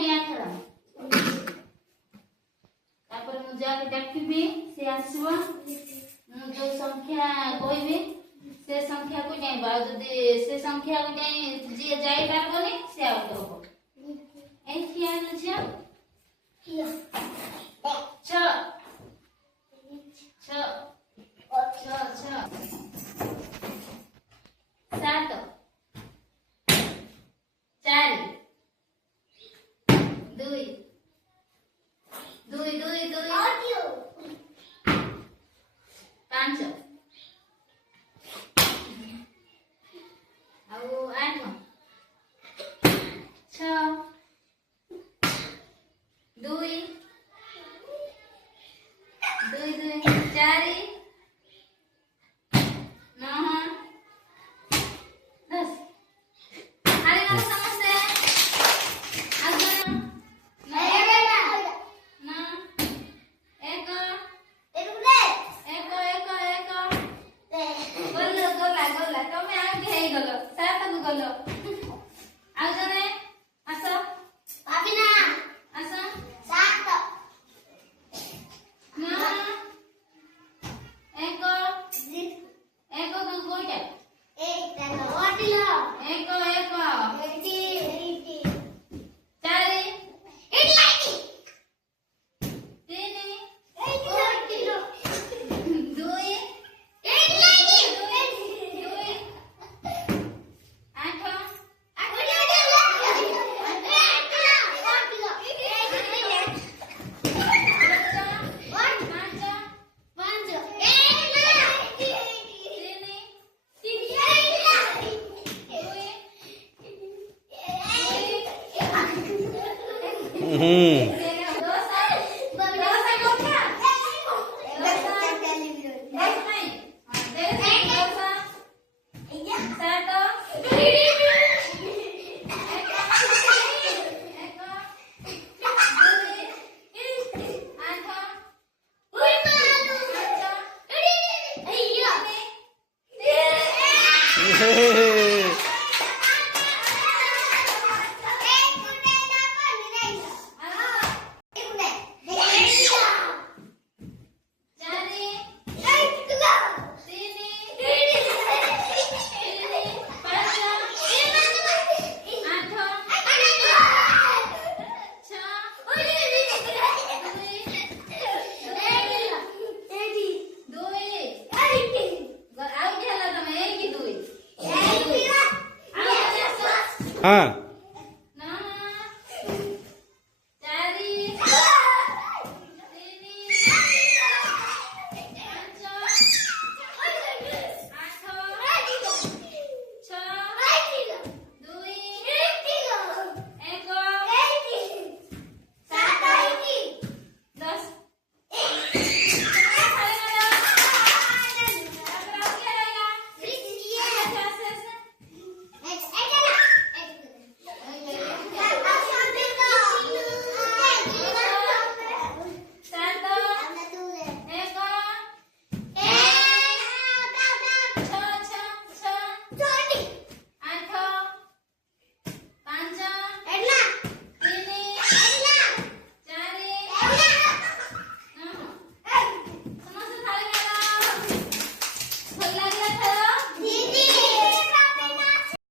ନିଆ ଖେଳ ତାପରେ ମୁଁ ଯାହାକୁ ଡାକିବି ସେ ଆସିବ ମୁଁ ଯୋଉ ସଂଖ୍ୟା କହିବି ସେ ସଂଖ୍ୟାକୁ ଯାଇବ ଆଉ ଯଦି ସେ ସଂଖ୍ୟାକୁ ଯାଇ ଯିଏ ଯାଇପାରିବନି ସେ ଆଉଟ ହବ এই ଠିଆ ହେଲୁ ଝିଅ ଛଅ ଛଅ ଛଅ ଛଅ ସାତ ଚାରି ଦୁଇ ଦୁଇ ଦୁଇ ଦୁଇ ପାଞ୍ଚ ଆଉ ଆଠ ଛଅ ଦୁଇ ଦୁଇ ଦୁଇ ଚାରି ନଅ ଦଶ ଆରେ ଗଲ ସମସ୍ତେ ଆଗ ନଅ ଏକ ଏକ ଏକ ଏକ ଗଲ ଗଲା ଗଲା ତମେ ଆଉଟ ହେଇଗଲ ସାତକୁ ଗଲ ଆଉ ଜଣେ ଆସ ଆସ ନଅ ଏକ ଏକ କୋଉଟା ଏକ ଏକ ଚାରି ତିନି ଦୁଇ ଦୁଇ ଆଠ हाँ